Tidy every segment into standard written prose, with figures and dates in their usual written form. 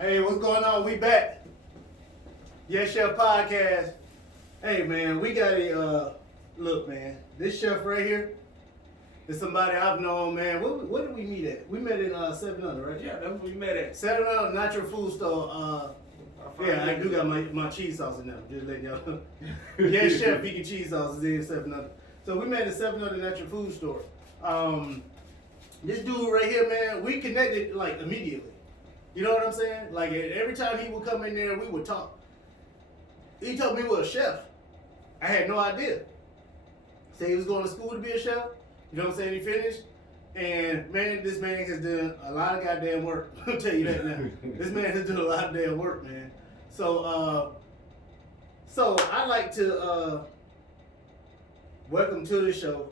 Hey, what's going on? We back. Yes Chef Podcast. Hey man, we got a look man, this chef right here is somebody I've known, man. What did we meet at? We met in 700, right? Yeah, that's what we met at. 700 Natural Food Store. Yeah, I do got my cheese sauce in there. Just letting y'all know. Yes Chef vegan cheese sauce is in 700. So we met at 700 Natural Food Store. This dude right here, man, we connected like immediately. You know what I'm saying? Like every time he would come in there, we would talk. He told me he was a chef. I had no idea. Said he was going to school to be a chef. You know what I'm saying? He finished. And man, this man has done a lot of goddamn work. I'll tell you that now. This man has done a lot of damn work, man. So I'd like to welcome to the show.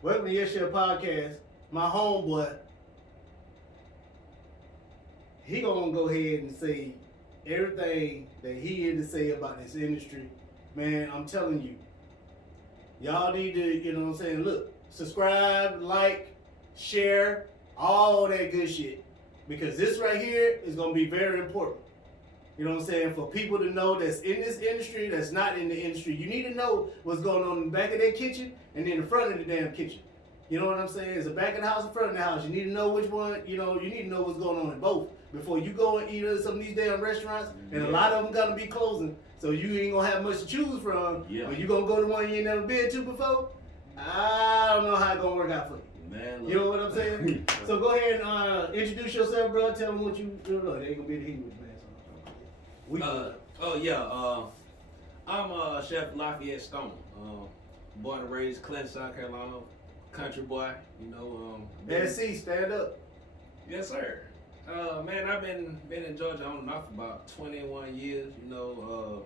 Welcome to Yes Chef Podcast. My homeboy. He gonna go ahead and say everything that he had to say about this industry. Man, I'm telling you, y'all need to, you know what I'm saying, look, subscribe, like, share, all that good shit. Because this right here is gonna be very important. You know what I'm saying? For people to know that's in this industry, that's not in the industry. You need to know what's going on in the back of their kitchen and in the front of the damn kitchen. You know what I'm saying? It's the back of the house, the front of the house. You need to know which one, you know, you need to know what's going on in both before you go and eat at some of these damn restaurants. And a lot of them gonna be closing. So you ain't gonna have much to choose from. Yeah. But you gonna go to one you ain't never been to before? I don't know how it's gonna work out for you. Man, You know what I'm saying? So go ahead and introduce yourself, bro. Tell them what you know. They ain't gonna be the heat with you, man. So, I'm Chef Elafayette Stone. Born and raised Clinton, South Carolina, country boy. You know. SC, stand up. Yes, sir. Man, I've been in Georgia on and off for about 21 years. You know,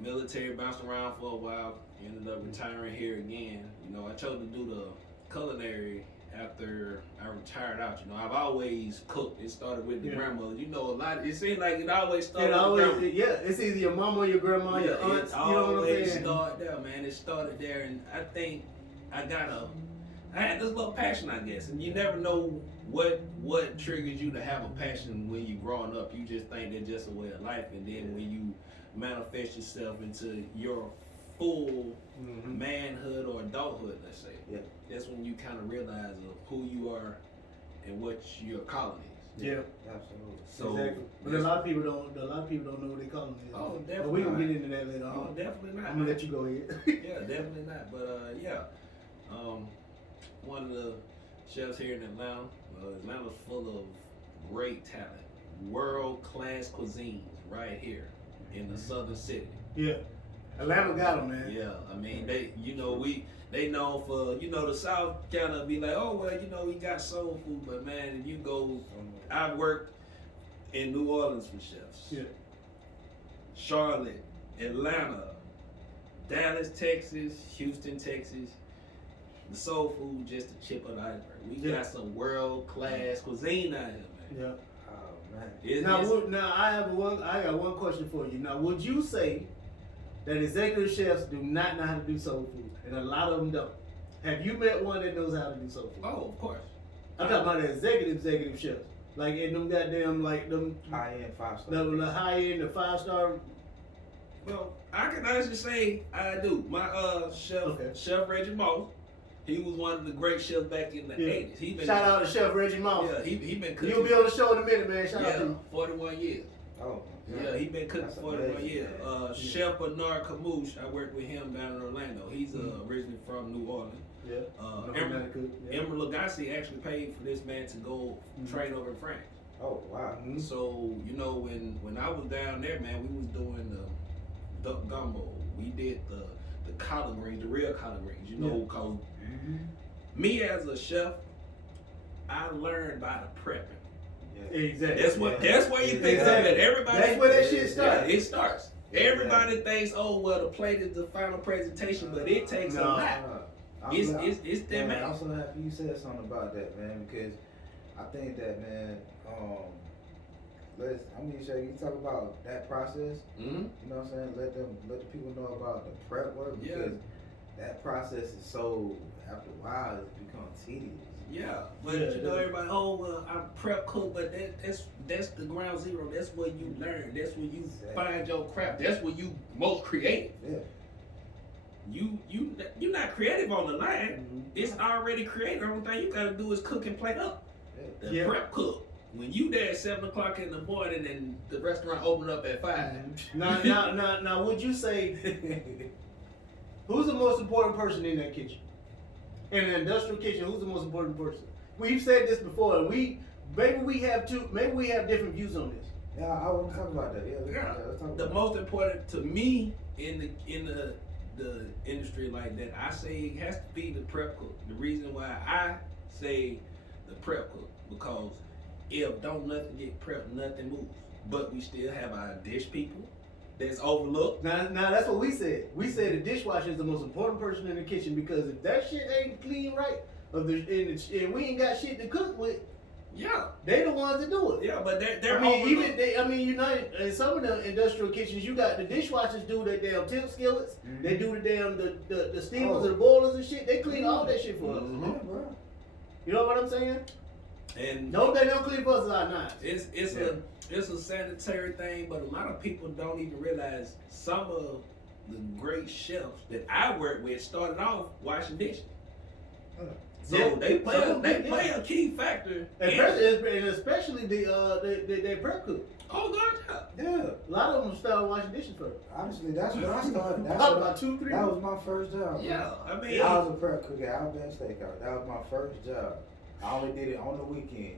military, bounced around for a while. Ended up retiring here again. You know, I chose to do the culinary after I retired out. You know, I've always cooked. It started with the grandmother. You know, a lot. It seems like it always started. It's either your mama or your grandma, your aunts. You know what I'm saying? It started there, man. It started there, and I think I had this little passion, I guess, and you never know what triggers you to have a passion when you're growing up. You just think they're just a way of life, and then when you manifest yourself into your full manhood or adulthood, let's say, that's when you kind of realize of who you are and what your calling is. Yeah, absolutely. So, exactly. But a lot of people don't know what they calling is. Oh, definitely. But we gonna get into that later on. Oh, definitely not. I'm gonna let you go ahead. Yeah, definitely not. But one of the chefs here in Atlanta. Atlanta's full of great talent, world-class cuisines right here in the southern city. Yeah, Atlanta got them, man. Yeah, I mean they know for, you know, the South kind of be like, oh well, you know, we got soul food, but man, if you go, I worked in New Orleans for chefs. Yeah. Charlotte, Atlanta, Dallas, Texas, Houston, Texas. The soul food just a chip of the iceberg. We got some world class cuisine out here, man. Yeah. Oh man. I got one question for you. Now, would you say that executive chefs do not know how to do soul food, and a lot of them don't? Have you met one that knows how to do soul food? Oh, of course. I'm talking about the executive chefs, like in them goddamn like them high end 5-star. The high end, the 5-star. Well, I can honestly say I do. My Chef Reggie Moss. He was one of the great chefs back in the 80s. Shout out to Chef Reggie Moss. Yeah, he been cooking. You'll be on the show in a minute, man. Shout out to him. 41 years. Oh. Yeah, he been cooking 41 years. Chef Bernard Camouche, I worked with him down in Orlando. He's originally from New Orleans. Yeah. Emeril Lagasse actually paid for this man to go train over in France. Oh, wow. So, you know, when I was down there, man, we was doing the duck gumbo. We did the collard greens, the real collard greens, you know, cause me as a chef, I learned by the prepping. Yeah. Exactly. That's why you think of it. Everybody. That's where that shit starts. Yeah, it starts. Everybody thinks, oh well, the plate is the final presentation, but it takes a lot. It's that man. I'm also happy you said something about that, man, because I think that, man, you talk about that process. You know what I'm saying? Let the people know about the prep work, because that process is so, after a while, it's become tedious. Yeah, but everybody, oh well, I'm prep cook, but that's the ground zero. That's where you learn. That's where you find your craft. That's where you most creative. Yeah. You're not creative on the line. Mm-hmm. It's already created. The only thing you gotta do is cook and plate up. The prep cook. When you there at 7 o'clock in the morning and the restaurant open up at 5. Mm-hmm. Now, would you say who's the most important person in that kitchen? In an industrial kitchen, who's the most important person? We've said this before, and maybe we have different views on this. Yeah, I want to talk about that. Yeah, let's talk about the most important to me in the industry like that, I say it has to be the prep cook. The reason why I say the prep cook, because if don't nothing get prepped, nothing moves. But we still have our dish people that's overlooked. Now that's what we said. We said the dishwasher is the most important person in the kitchen, because if that shit ain't clean right, and we ain't got shit to cook with, they the ones that do it. Yeah, but they're in some of the industrial kitchens, you got the dishwashers do their damn tip skillets. Mm-hmm. They do the damn the steamers and the boilers and shit. They clean all that shit for us. Mm-hmm. You know what I'm saying? And they don't clean for us our knives. It's a sanitary thing, but a lot of people don't even realize some of the great chefs that I work with started off washing dishes. So they play a key factor, and especially the prep cook. Oh God, yeah. A lot of them started washing dishes first. Honestly, that's when I started. About 2-3. That was my first job. Yeah, I mean, I was a prep cook at Alabama Steakhouse. That was my first job. I only did it on the weekend,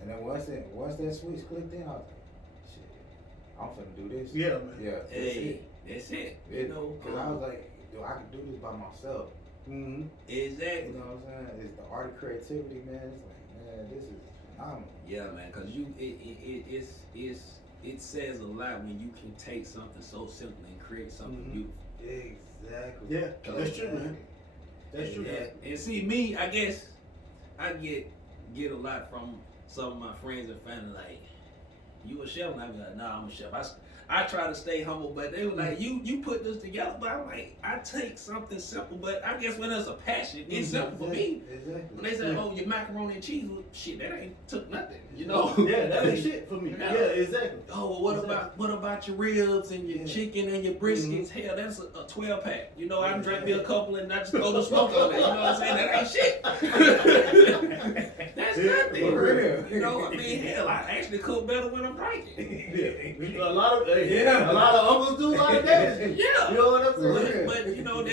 and then once that switch clicked in, I was like, shit, I'm finna do this. Yeah, man. Yeah, that's it. You know, because I was like, yo, I can do this by myself. Mm-hmm. Exactly. You know what I'm saying? It's the art of creativity, man. It's like, man, this is phenomenal. Yeah, man, because it says a lot when you can take something so simple and create something beautiful. Exactly. Yeah, that's true, man. That's true. And see, me, I guess I get a lot from some of my friends and family, like, you a chef? And I be like, nah, I'm a chef. I try to stay humble, but they were like, you put this together. But I'm like, I take something simple, but I guess when there's a passion, it's simple for me. Exactly. When they say, oh, your macaroni and cheese, well, shit, that ain't took nothing, you know? Yeah, that ain't shit for me. Yeah, exactly. Oh, well, what about your ribs and your chicken and your briskets? Hell, that's a 12-pack. You know, I can drink me a couple and not just throw the smoke on it. You know what I'm saying? That ain't shit. That's nothing. For real. You know, I mean, hell, I actually cook better when I'm drinking. A lot of uncles do, a lot of daddies do. Yeah. You know what I'm saying? But you know,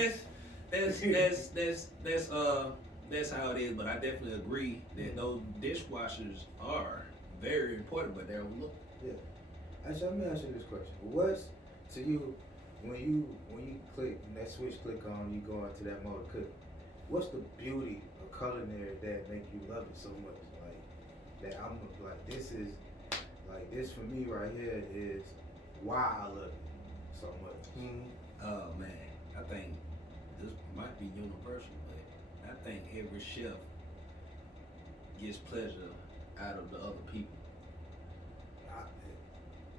that's how it is. But I definitely agree that those dishwashers are very important, but they're overlooked. Yeah. Actually, let me ask you this question. What's to you when you click that switch on, you go into that mode of cooking? What's the beauty of culinary that make you love it so much? Like that, I'm like, this for me right here is why I love it so much. Mm-hmm. Oh man, I think this might be universal, but I think every chef gets pleasure out of the other people.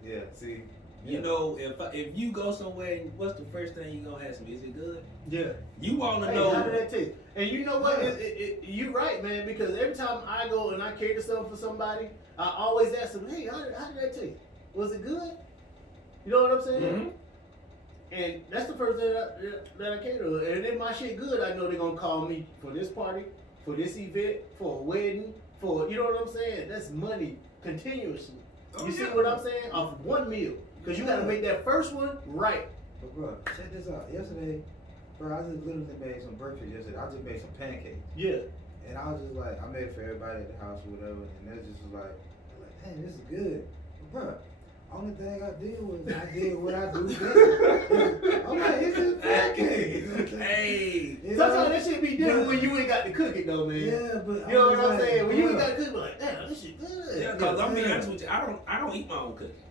Yeah, see. You know, if you go somewhere, what's the first thing you gonna ask me? Is it good? Yeah. You wanna know how did that taste? And you know what? You're right, man. Because every time I go and I cater something for somebody, I always ask them, "Hey, how did that taste? Was it good?" You know what I'm saying? Mm-hmm. And that's the first thing that I cater. And if my shit good, I know they're gonna call me for this party, for this event, for a wedding, for, you know what I'm saying? That's money continuously. You see what I'm saying? Off one meal. Because you got to make that first one right. But bro, check this out. Yesterday, bro, I just literally made some breakfast yesterday. I just made some pancakes. Yeah. And I was just like, I made it for everybody at the house or whatever. And they just was like, hey, this is good. But bro, only thing I did was I did what I do best. I'm like, it's just pancakes. Hey. Sometimes that shit be different when you ain't got to cook it though, man. Yeah, but you know what I'm saying? When you ain't got to cook it, like, damn, this shit good. Yeah, because I'm being honest with you, I don't eat my own cooking.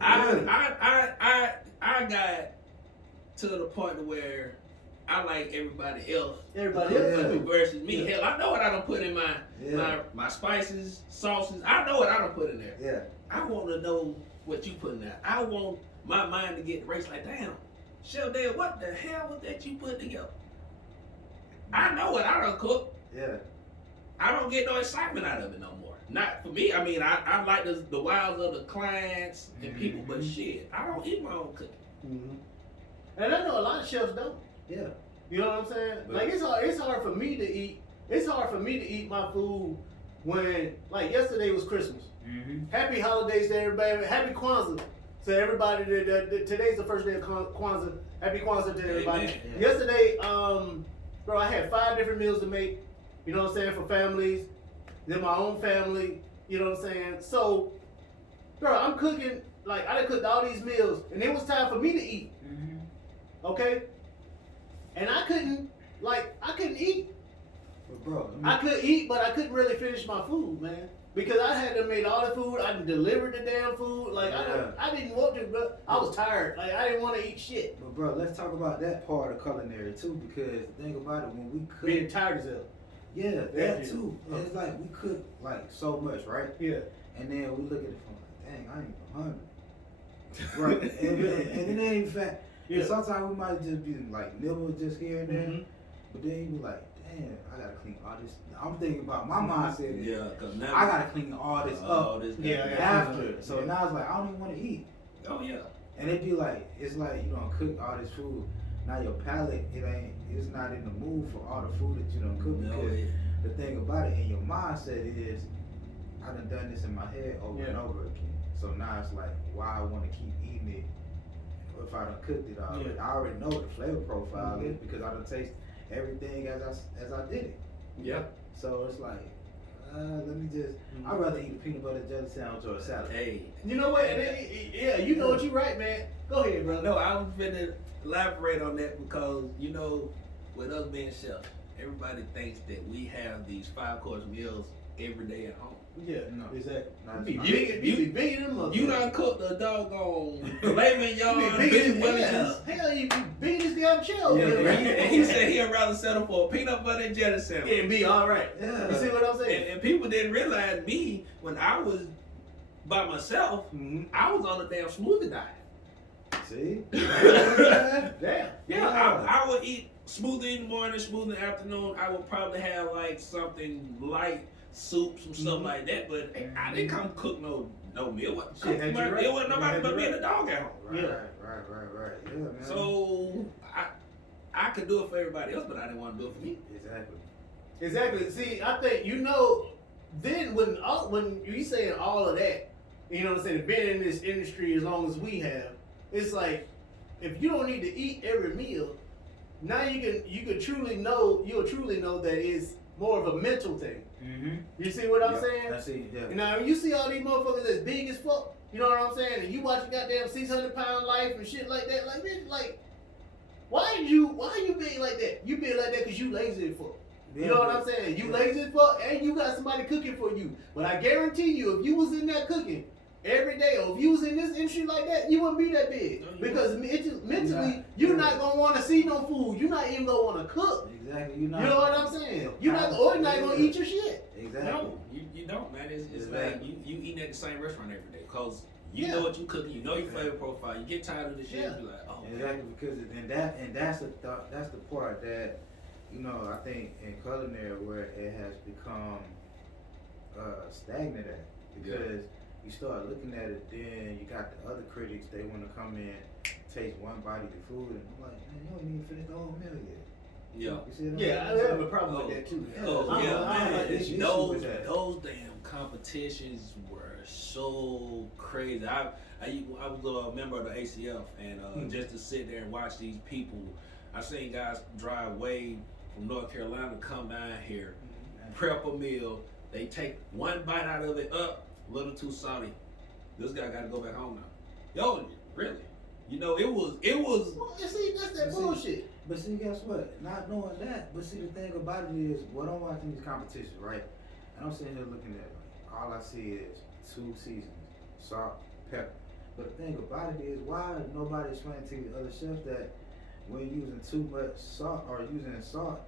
I got to the point where I like everybody else versus me. Yeah. Hell, I know what I done put in my spices, sauces. I know what I done put in there. Yeah. I want to know what you put in there. I want my mind to get raced like, damn, Chef Dale, what the hell was that you put together? I know what I done cooked. Yeah. I don't get no excitement out of it no more. Not for me. I mean, I like the wilds of the clients and people, but shit, I don't eat my own cooking. Mm-hmm. And I know a lot of chefs don't. Yeah. You know what I'm saying? But like it's hard for me to eat. It's hard for me to eat my food when, like, yesterday was Christmas. Mm-hmm. Happy holidays to everybody. Happy Kwanzaa to everybody. Today's the first day of Kwanzaa. Happy Kwanzaa to everybody. Yeah. Yesterday, bro, I had 5 different meals to make. You know what I'm saying, for families. Then my own family. You know what I'm saying. So, bro, I'm cooking. Like, I done cooked all these meals, and it was time for me to eat. Mm-hmm. Okay. And I couldn't eat. But bro, I could eat, but I couldn't really finish my food, man. Because I had to make all the food. I delivered the damn food. Like, I didn't want to, bro. I was tired. Like, I didn't want to eat shit. But bro, let's talk about that part of culinary too, because think about it, when we cook, Being tired as hell. yeah, that too. And it's like we cook like so much, right? Yeah. And then we look at it from like, dang, I ain't hungry. Right. and it ain't even fact. Yeah. And sometimes we might just be like nibble just here and there. Mm-hmm. But then you be like, damn, I gotta clean all this. I'm thinking about my mindset. Yeah, cause now I gotta clean all this up Yeah, after. So yeah. now it's like I don't even want to eat. Oh yeah. And it be like, it's like you don't cook all this food. Now your palate, it's not in the mood for all the food that you don't cook. No, Because the thing about it in your mindset is, I done this in my head over and over again. So now it's like, why I want to keep eating it if I done cooked it already. Yeah. I already know what the flavor profile is because I done taste everything as I did it. Yeah. So it's like, let me just. I'd rather eat a peanut butter jelly sandwich or a salad. Hey. You know what? Yeah, you know what, you right, man. Go ahead, brother. No, I was finna elaborate on that because, you know, with us being chefs, everybody thinks that we have these 5-course meals every day at home. Yeah, No. exactly. Not You as be bigger than motherfucker. You done cooked a doggone filet mignon, You be bigger beef than Wellingtons. hell, you be bigger than damn chill. Yeah, Yeah, and he said he'd rather settle for a peanut butter and jelly sandwich. and be all right. Yeah. You see what I'm saying? And people didn't realize me when I was by myself. Mm-hmm. I was on a damn smoothie diet. See? Damn. Yeah, I would eat smoothie in the morning, smoothie in the afternoon. I would probably have like something light, soup, some stuff like that. But I didn't come cook no meal. Shit, had you right. It wasn't nobody Had but you me and right. the dog at home. Right. Yeah. Right. Yeah, man. So I could do it for everybody else, but I didn't want to do it for me. Exactly. See, I think then when you saying all of that, you know what I'm saying, being in this industry as long as we have, it's like if you don't need to eat every meal, now you'll truly know that it's more of a mental thing. Mm-hmm. You see what I'm saying? I see. Yeah. Now when you see all these motherfuckers that's big as fuck, you know what I'm saying, and you watch a goddamn 600-pound life and shit like that, like bitch, like why you big like that? You big like that because you lazy as fuck. You know what I'm saying? You lazy as fuck and you got somebody cooking for you. But I guarantee you, if you was in there cooking every day, or if you was in this industry like that, you wouldn't be that big. Because mentally, you're not gonna want to see no food. You're not even gonna want to cook. Exactly. You know what I'm saying? You're not gonna eat your shit. Exactly. No, you don't, man. It's Exactly. like you eating at the same restaurant every day because you know what you cooking. You know your flavor profile. You get tired of the shit. You be like, oh. Exactly, because that's the part that, you know, I think in culinary where it has become stagnant at, because you start looking at it, then you got the other critics, they want to come in, taste one bite of your food, and I'm like, man, you don't even finish the whole meal yet. Yeah. You see what I'm Yeah, I saying? have a problem with that too. Oh, yeah, I man. like this shit. Those damn competitions were so crazy. I was a member of the ACF, and just to sit there and watch these people, I seen guys drive way from North Carolina, come down here, prep a meal. They take one bite out of it, a little too salty. This guy got to go back home now. Yo, really? You know, it was. Well, you see, that's that bullshit. But see, guess what? Not knowing that, but see, the thing about it is, what I'm watching these competitions, right? And I'm sitting here looking at it, all I see is 2 seasons, salt, pepper. But the thing about it is, why nobody explaining to the other chefs that when using too much salt or using salt,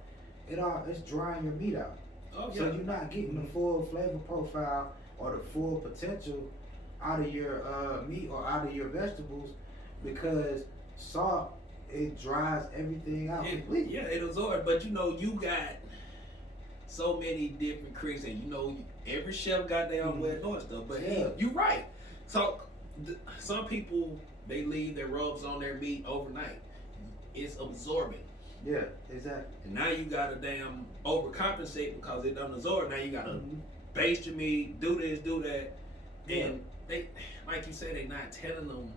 it's drying your meat out. Oh, yeah. So you're not getting the full flavor profile or the full potential out of your meat or out of your vegetables, because salt, it dries everything out completely. Yeah, it absorbs. But you know, you got so many different creeks, and every chef got their own way of doing stuff. But Yeah. you're right. So some people, they leave their rubs on their meat overnight. It's absorbing. Yeah, exactly. And now you gotta damn overcompensate because it doesn't absorb. Now you gotta baste your meat, do this, do that. And they, like you said, they not telling them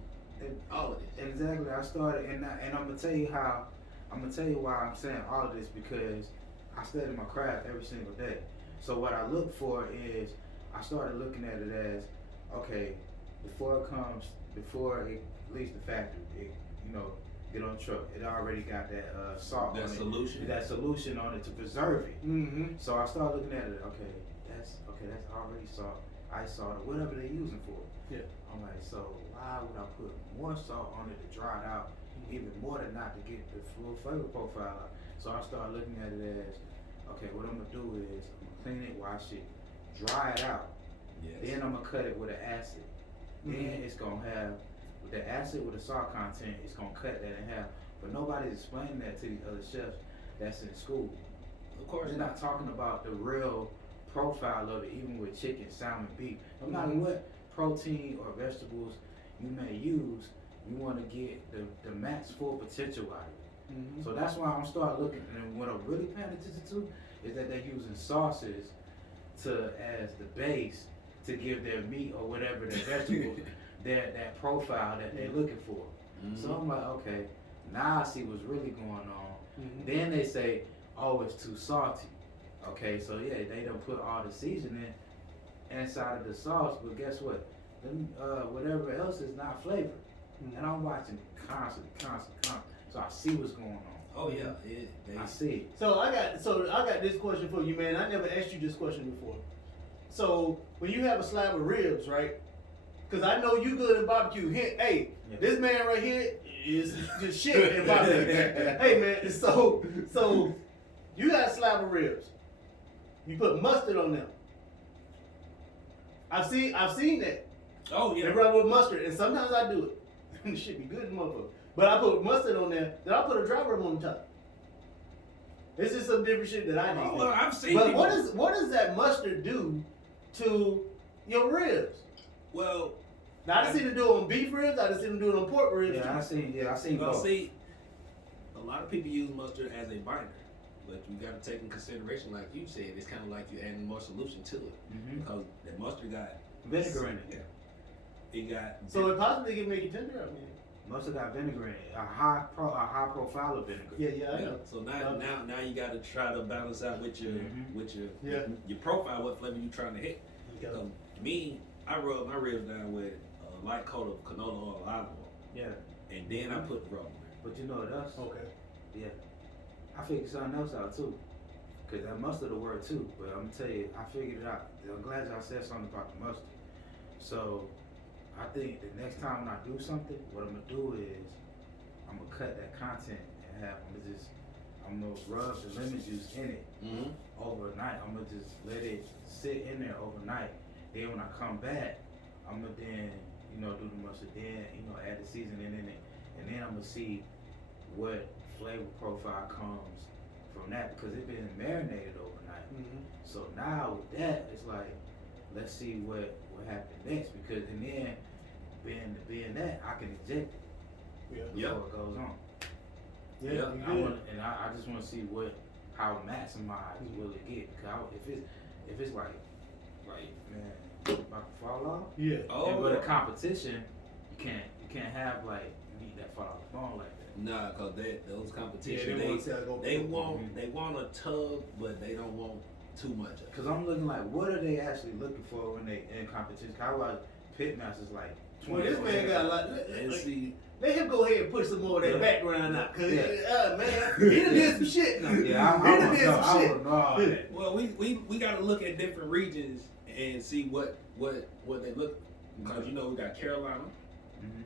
all of this. Exactly. I started, and I'm gonna tell you why I'm saying all of this, because I study my craft every single day. So what I look for is, I started looking at it as, okay, before it leaves the factory, get on the truck, it already got that salt That on solution. it, that solution on it to preserve it. Mm-hmm. So I started looking at it, that's already salt, ice salt, or whatever they're using for it. Yeah. I'm like, so why would I put more salt on it to dry it out, even more than not to get the full flavor profile out? So I started looking at it as, okay, what I'm gonna do is I'm gonna clean it, wash it, dry it out. Yes. Then I'm gonna cut it with an acid. Then it's gonna have, with the acid with the salt content, it's gonna cut that in half. But nobody's explaining that to these other chefs that's in school. Of course They're not talking about the real profile of it, even with chicken, salmon, beef. No matter what protein or vegetables you may use, you want to get the max full potential out of it. Mm-hmm. So that's why I'm starting looking, and what I'm really paying attention to is that they're using sauces as the base to give their meat or whatever their vegetables that profile that they're looking for. So I'm like, okay, now I see what's really going on. Then they say, oh, it's too salty. Okay, so yeah, they don't put all the seasoning inside of the sauce, but guess what? Them, whatever else is not flavored. And I'm watching constantly. So I see what's going on. Oh yeah, I see it. So I got this question for you, man. I never asked you this question before. So when you have a slab of ribs, right? Because I know you good at barbecue. Hey, this man right here is just shit at barbecue. Hey man, so you got a slab of ribs. You put mustard on them. I've seen that. Oh yeah. They rub with mustard, and sometimes I do it. It should be good, motherfucker. But I put mustard on there, then I put a dry rub on the top. This is some different shit that I need. Oh, I've seen. But people. what does that mustard do to your ribs? Well, Now I seen it do it on beef ribs. I seen it do it on pork ribs. Yeah, I seen well, both. see, a lot of people use mustard as a binder, but you got to take in consideration, like you said, it's kind of like you adding more solution to it because the mustard got Vinegar in it. Yeah. It got So it possibly can make it tender. I mean, Mustard got vinegar in it. A high profile of vinegar. yeah. I know. So now you got to try to balance out with your Yeah. your profile, what flavor you trying to hit. Okay. Me, I rub my ribs down with a light coat of canola oil, olive oil, Yeah. and then I put the rub on there. But you know what else? Okay. Yeah. I figured something else out too. Cause that mustard will work too. But I'm gonna tell you, I figured it out. I'm glad y'all said something about the mustard. So I think the next time when I do something, what I'm gonna do is I'm gonna cut that content and I'm gonna rub the lemon juice in it overnight. I'm gonna just let it sit in there overnight. Then when I come back, I'm gonna then do the mustard, then add the seasoning in it, and then I'm gonna see what flavor profile comes from that because it's been marinated overnight. So now with that, it's like, let's see what happened next because and then being that I can inject it before it goes on. I just want to see how maximized will it get because if it's like man about to fall off. Yeah. But a competition, you can't have like meat that fall off the bone like that. Nah, cause those competitions they want a tug, but they don't want too much of it. Cause I'm looking like, what are they actually looking for when they in competition? Cause I watch Pitmasters like 20. Well, this man got a lot. And see, Let him go ahead and put some more of that background out, cause man, he done did some shit now. Yeah, He done did some shit. know all that. well, we gotta look at different regions and see what they look. Because we got Carolina,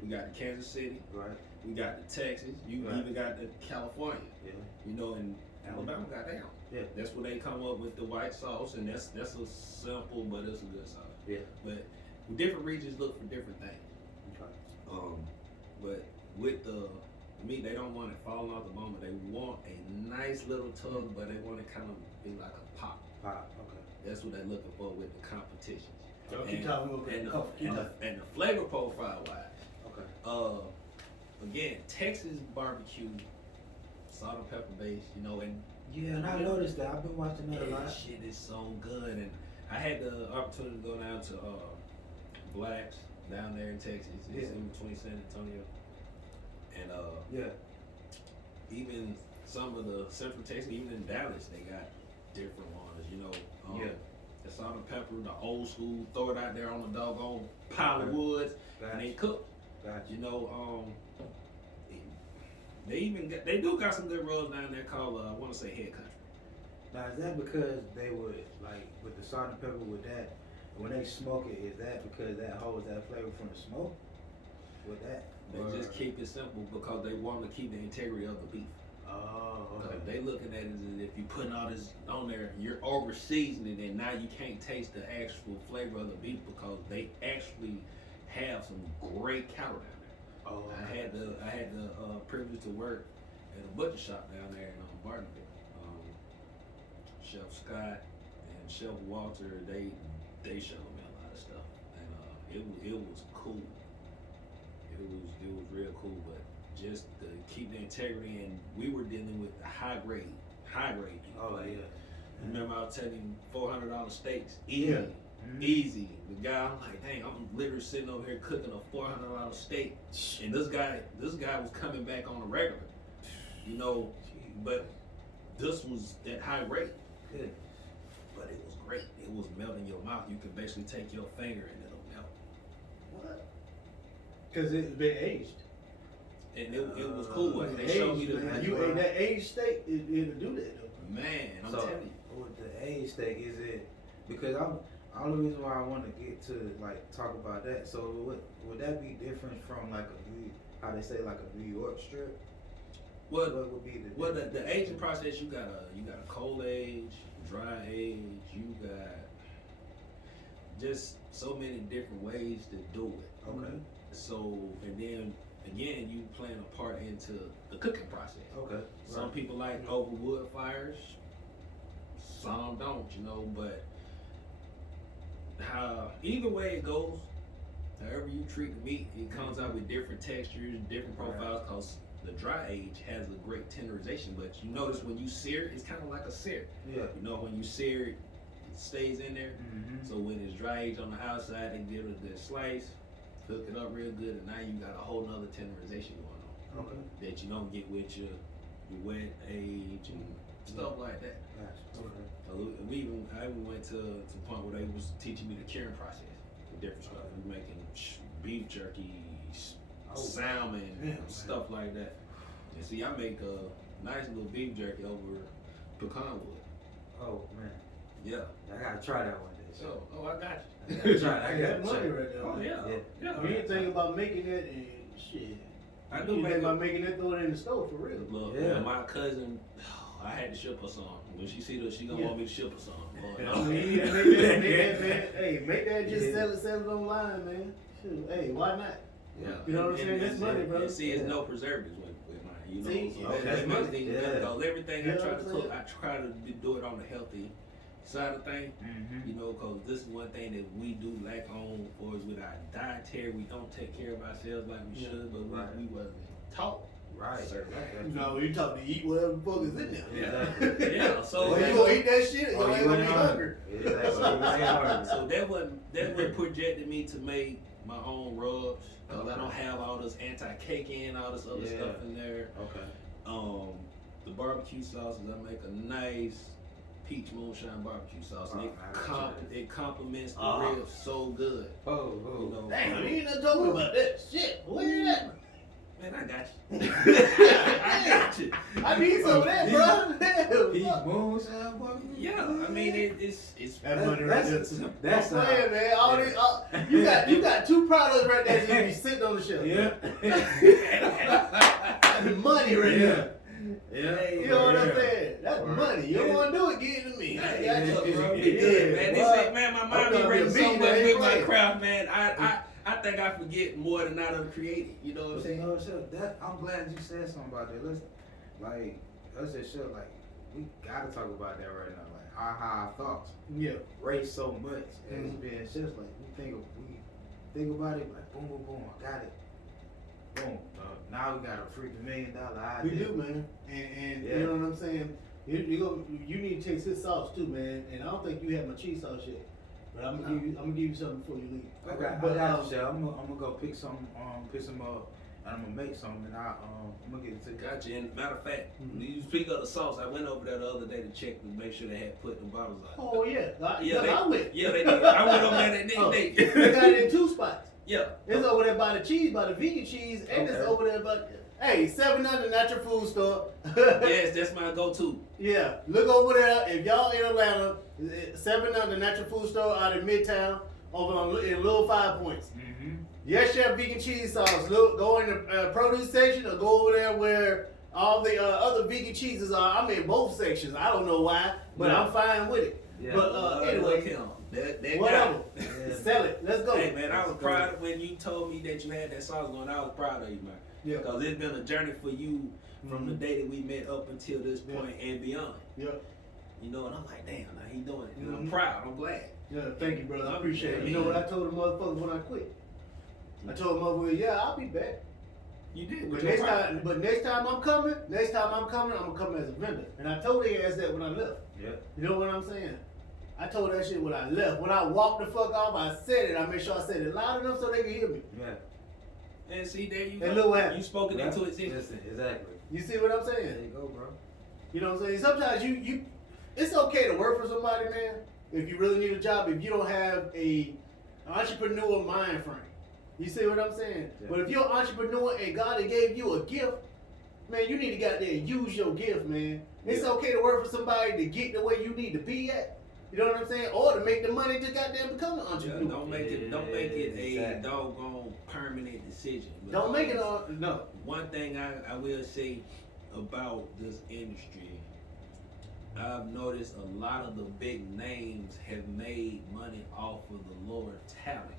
we got the Kansas City, Right. we got the Texas, you Right. even got the California. Yeah. And Alabama got down. Yeah. That's where they come up with the white sauce, and that's a simple, but it's a good sauce. Yeah. But different regions look for different things. Okay. But with the meat, they don't want it falling off the bone. But they want a nice little tug, but they want it kind of be like a pop. Pop. Okay. That's what they're looking for with the competitions. Yo, keep talking, we'll get a couple. And the flavor profile wise. Okay. Again, Texas barbecue, salt and pepper based, you know, and Yeah, and I noticed that. I've been watching that a lot. that shit is so good. And I had the opportunity to go down to Blacks down there in Texas. It's in between San Antonio and Yeah. even some of the Central Texas, even in Dallas, they got different ones. You know, Yeah. the salt and pepper, the old school, throw it out there on the doggone pile of woods, and they cook. Gotcha. You know, they do got some good rubs down there called I want to say Head Country. Now is that because they would like with the salt and pepper with that when they smoke it? Is that because that holds that flavor from the smoke? With that, They just keep it simple because they want to keep the integrity of the beef. Oh, Because okay. they looking at it as if you putting all this on there, you're over seasoning it, and now you can't taste the actual flavor of the beef because they actually have some great cattle down there. Oh, I had the privilege to work at a butcher shop down there in Bartonville. Chef Scott and Chef Walter, they showed me a lot of stuff, and it was cool. It was real cool, but just to keep the integrity, and we were dealing with high grade beef. Oh, Like, yeah. Remember I was telling you $400 steaks, Yeah. easy. The guy, I'm like, dang, I'm literally sitting over here cooking a $400 steak, and this guy was coming back on a regular, you know, but this was at high rate. Good. But it was great. It was melting your mouth. You could basically take your finger and it'll melt. What? Because it's been aged. And it was cool. They showed me the You ate that aged steak, it'll do that though. man. I'm So, telling you. with the aged steak, is it because only reason why I want to get to like talk about that. So would that be different from like how they say like a New York strip? What would be the Well, difference? the aging process, you got a cold age, dry age. You got just so many different ways to do it. Okay. So, and then again, you playing a part into the cooking process. Okay. Some Right. people like over wood fires, some don't, you know, but either way it goes, however you treat the meat, it comes out with different textures, different profiles, because the dry age has a great tenderization, but you notice when you sear it, it's kind of like a sear. Yeah. You know, when you sear it, it stays in there. Mm-hmm. So when it's dry age on the outside, they give it a good slice, cook it up real good, and now you got a whole nother tenderization going on. Okay. That you don't get with your wet age and stuff like that. Gotcha. Okay. So I even went to the point where they was teaching me the curing process, the different stuff. We making beef jerky, salmon, damn, stuff like that. And see, I make a nice little beef jerky over pecan wood. Oh man, Yeah. I gotta try that one day. So, I got I you. gotta try. I That gotta money try. right there. Oh yeah. Yeah. You ain't think about making it and shit. I You do ain't make think a about making that, throw it in the stove for real. look. Yeah. Man, my cousin, I had to ship her some. When she see this, she gonna want me to ship her some. Boy, Yeah, no. I mean, make that, man. Hey, make that, just sell it online, man. Shoot, hey, why not? Yeah. You know what I'm saying? That's money, bro. And see, it's Yeah. no preservatives with mine. You know, See? so Okay. that's my thing. Yeah. Because everything You I know try what to I'm cook, saying? I try to do it on the healthy side of things. Mm-hmm. You know, because this is one thing that we do lack on, or is with our dietary. We don't take care of ourselves like we Yeah. should, but Right. we wasn't taught. Right. Certain. No, you talking to eat whatever the fuck is in there. Exactly. Yeah. So Well, you gonna eat that shit, Oh, you ain't you gonna ain't be hungry. Exactly. So that what projected me to make my own rubs. Cause I don't have all this anti-cake in, all this other Yeah. stuff in there. Okay. The barbecue sauces, I make a nice peach moonshine barbecue sauce. And it complements the ribs so good. Oh, You know, Damn, you ain't not talking about that shit. Where you at? man, I got you. I got you. I need some of that, bro. Peach Fuck. moonshine barbecue. Yeah, I mean it's That money right there. That's I'm saying, man. All these, you got two products right there just be sitting on the shelf. Yeah. That's money right there. Yeah. You know what I'm saying? That's Right. money. You don't want to do it, give it to me. I got you. Look, bro, Yeah, it good, man. This boy. ain't, man, my I'm mind be gonna ready be a so beat, much man. with my Play. craft, man. I think I forget more than I done created. You know what I'm But saying? you know, shit, I'm glad you said something about that. Listen, like, that's just shit. Like, we gotta talk about that right now. Like, our thoughts race so much as being chefs. Like we think about it like boom, boom, boom. I got it. Boom. Now we got a freaking $1 million idea. We do, man. And you know what I'm saying? You need to taste his sauce too, man. And I don't think you had my cheese sauce yet. But I'm gonna give you something before you leave. I got you, Chef. I'm gonna go pick some up, and I'm gonna make some, and I'm gonna get it to you. Gotcha. And matter of fact, you speak of the sauce. I went over there the other day to check to make sure they had put the bottles out. Oh yeah, I went. Yeah, they did. I went over there that day. They got it in 2 spots. Yeah. It's over there by the vegan cheese, and it's over there by. Hey, 7 Under Natural Food Store. Yes, that's my go-to. Yeah, look over there. If y'all in Atlanta, 7 Under Natural Food Store out in Midtown, over in Little 5 Points. Mm-hmm. Yes, Chef vegan cheese sauce. Look, go in the produce section or go over there where all the other vegan cheeses are. I'm in both sections. I don't know why, but I'm fine with it. Yeah, but anyway, whatever. Sell it. Let's go. Hey man, I was proud when you told me that you had that sauce going. I was proud of you, man. Yeah. Because it's been a journey for you from the day that we met up until this point and beyond. Yeah. You know, and I'm like, damn, now he doing it. And I'm proud. I'm glad. Yeah, thank you, brother. I appreciate it. You know what I told the motherfuckers when I quit? I told the motherfuckers, yeah, I'll be back. You did. But next time I'm coming, I'm gonna come as a vendor. And I told their ass that when I left. Yeah. You know what I'm saying? I told that shit when I left. When I walked the fuck off, I said it. I made sure I said it loud enough so they could hear me. Yeah. And see, there you And go. look what happened. You spoke it into existence. Exactly. You see what I'm saying? There you go, bro. You know what I'm saying? Sometimes you it's okay to work for somebody, man. If you really need a job, if you don't have an entrepreneur mind frame. You see what I'm saying? Yeah. But if you're an entrepreneur and God had gave you a gift, man, you need to get there and use your gift, man. It's okay to work for somebody to get the way you need to be at. You know what I'm saying? Or to make the money to goddamn become an entrepreneur. Yeah, don't make it a doggone permanent decision. Don't make it on no. One thing I will say about this industry, I've noticed a lot of the big names have made money off of the lower talent.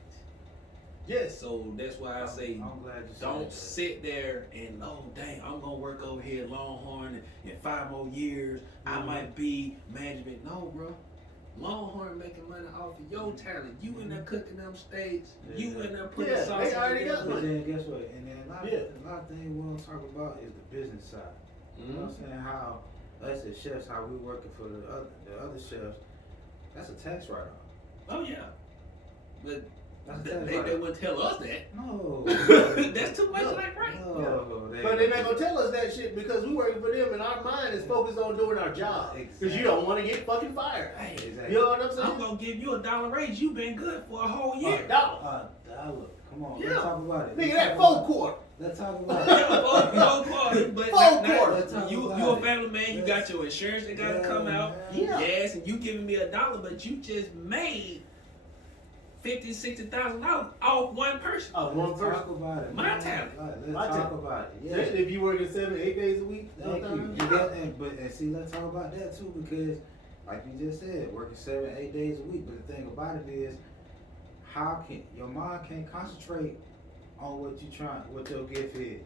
Yes. So that's why I say I'm glad you said don't that. sit there and dang, I'm gonna work over here at Longhorn in 5 more years. I might be management. No, bro. Longhorn making money off of your talent. You in there cooking them steaks. Yeah. You in there putting Yeah, sauce they already got together. But then guess what? And then a lot of things we don't talk about is the business side. You know what I'm saying? How us as chefs, how we working for the other chefs, that's a tax write-off. Oh yeah, but That's a they tax write-off. wouldn't tell us that. No. That's too much like right. No, But they're not gonna tell us that shit because we working for them and our mind is focused on doing our job. Because you don't want to get fucking fired. Hey, Exactly. You know what I'm saying? I'm gonna give you $1 raise. You been good for a whole year. $1. $1. Come on, Yeah. let's talk about it. Nigga, that 4 quarter. Let's talk about Yeah, 4 quarters, but Four now, quarters. you a family man. You got your insurance that gotta come out. Yeah. Yes, and you giving me $1, but you just made $50,000-$60,000 off one person. One Let's person. talk about it. My man. talent. Let's My talk talent. about it. Yeah. Especially if you working 7-8 days a week. Thank you. sometimes. You got that, but see, let's talk about that too, because like you just said, working 7-8 days a week. But the thing about it is, how can your mind can't concentrate on what your gift is.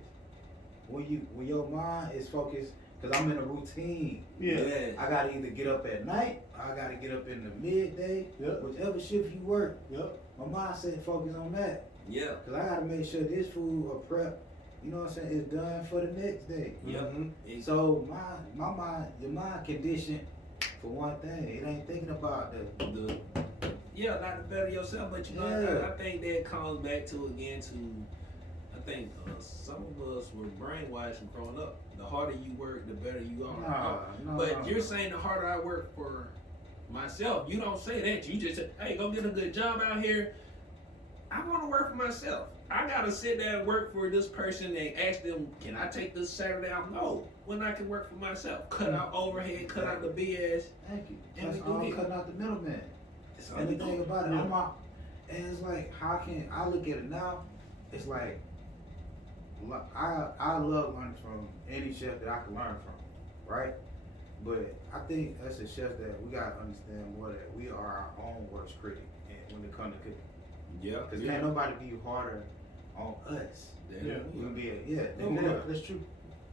When your mind is focused, because I'm in a routine. Yeah. I gotta either get up at night, or I gotta get up in the midday, Yep. whichever shift you work. Yep. My mindset focus on that, Yeah. because I gotta make sure this food or prep, you know what I'm saying, is done for the next day. Yep. So my mind, your mind conditioned for one thing. It ain't thinking about the Yeah, not to better yourself, but you know, Yeah. I think that comes back to I think some of us were brainwashed from growing up. The harder you work, the better you are. But you're saying the harder I work for myself. You don't say that. You just say, hey, go get a good job out here. I want to work for myself. I got to sit there and work for this person and ask them, can I take this Saturday off? No, when I can work for myself. Cut out overhead, cut out the BS. Thank you. And That's we do all it. cutting out the middleman. That's all And we the thing do. about it, Yeah. and it's like, how can I look at it now? It's like, I love learning from any chef that I can learn from, right? But I think as a chef that we gotta understand more that we are our own worst critic when it comes to cooking. Yeah. Because can't nobody be harder on us. Yeah. We can be No, yeah, that's true.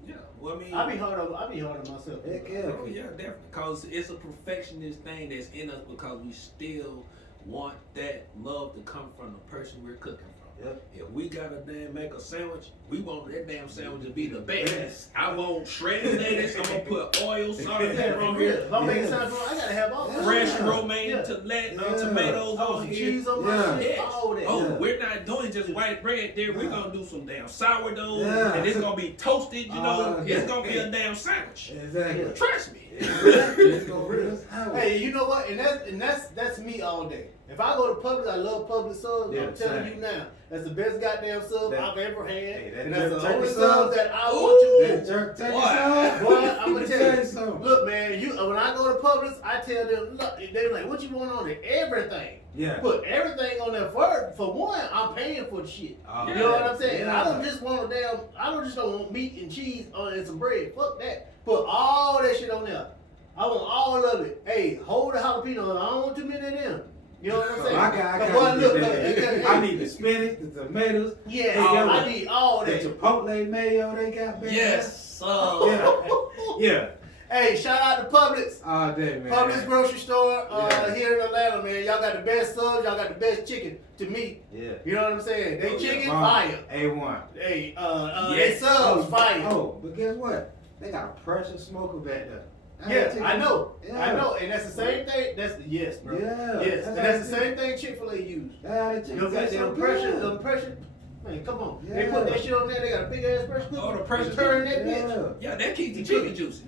Yeah, well, I mean, I be hard on myself. Heck yeah. oh yeah, definitely. Cause it's a perfectionist thing that's in us because we still want that love to come from the person we're cooking from. Yep. If we gotta damn make a sandwich, we want that damn sandwich to be the best. I want shredded lettuce. I'm gonna put oil, salt, and pepper on here. If I'm making something, I gotta have all that. Fresh romaine Yeah. tomatoes Oh, on some here. cheese on my shit. Yes. All that. Oh, Yeah. we're not doing just white bread there. We're gonna do some damn sourdough, Yeah. and it's gonna be toasted. You know, yeah. it's gonna be a damn sandwich. Exactly. Yeah. Trust me. It's gonna real sour. Hey, you know what? And that's me all day. If I go to Publix, I love Publix subs. Yeah, I'm telling same. you now, that's the best goddamn sub That- I've ever had, Hey, that and that's the jerk only turkey sub sub. that I Ooh. want you That to. jerk turkey Boy. sauce. Boy, I'm gonna tell you something. Look, man, when I go to Publix, I tell them, look, they're like, what you want on it? Everything. Yeah. Put everything on there. For one, I'm paying for shit. Oh, You know what I'm saying? yeah. I don't just want want meat and cheese and some bread. Fuck that. Put all that shit on there. I want all of it. Hey, hold the jalapeno. I don't want too many of them. You know what I'm saying? I But got look, that. I need the spinach, the tomatoes. Yeah, Hey, yo, I need all The that. Chipotle mayo they got back Yes. there. Yeah. Hey, shout out to Publix. All day, man. Publix grocery store Yeah. here in Atlanta, man. Y'all got the best subs. Y'all got the best chicken to me. Yeah. You know what I'm saying? They Oh, yeah. chicken Bomb. fire. A1. Hey, they Yes. subs fire. Oh, but guess what? They got a pressure smoker back there. Yeah, I know. Yeah. I know. And that's the same thing. Yes, bro. Yeah. Yes. And that's the same thing Chick-fil-A use. Yeah, that chicken You know, tastes so goddamn pressure, good. them pressure. Man, come on. They Yeah. put that shit on there. They got a big ass pressure cooker. Oh, the pressure They turn that bitch. Yeah. Yeah, that keeps the You chicken cook. juicy.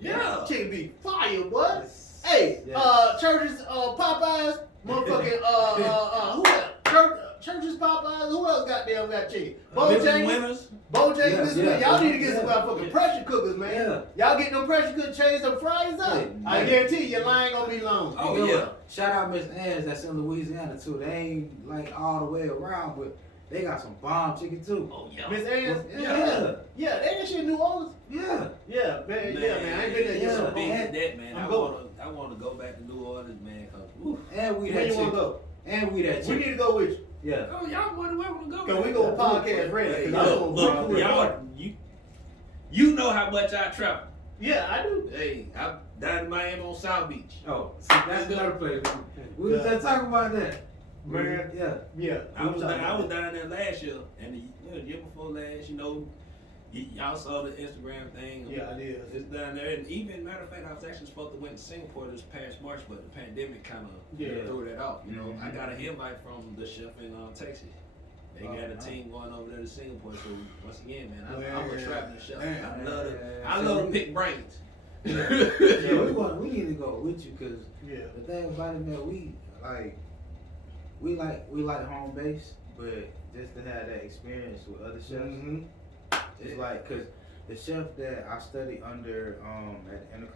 Yeah. Chicken be fire, what? Yes. Hey, Yeah. Church's Popeyes, motherfucking who else? Church's Popeyes. Who else goddamn got chicken? Bojangles. Winners. Bojangles. Yeah, This yeah, y'all need to get yeah. some motherfucking pressure cookers, man. Yeah. Y'all get them pressure cookers, change them fries up. Hey, I man. guarantee you, your line gonna be long. Oh, You know yeah. what? Shout out Miss Ann's that's in Louisiana too. They ain't like all the way around, but they got some bomb chicken too. Oh yeah. Miss Ann's? Yeah. Yeah, they ain't shit in New Orleans. Yeah. Yeah, man, yeah, man. I ain't been there yet. Yeah. So Speaking man. of that, man, I'm I going. wanna go back to New Orleans, man. Cause woo. And we Where that you wanna chicken. go? And we that We chicken. need to go with you. Yeah. Oh, y'all more than welcome to go. Cause we go podcast ready. Hey, 'Cause I'm look, gonna look, y'all, you know how much I travel. Yeah, I do. Hey, I'm down in Miami on South Beach. Oh, see, that's another place. We was just talking about that. Man. Yeah. Yeah. I was down there last year, and the year before last. You know, y'all saw the Instagram thing. Yeah, I did. It's down there, and even matter of fact, I was actually supposed to went to Singapore this past March, but the pandemic kind of Yeah. threw that off. You know, Mhm. I got an invite from the chef in Texas. They got a team going over there to Singapore. So once again, man, I'm a traveling chef. I love to, I love to pick brains. Yeah, we need to go with you because Yeah. the thing about it, man, we like home base, but just to have that experience with other chefs, Mm-hmm. it's like because the chef that I studied under at the Intercontinental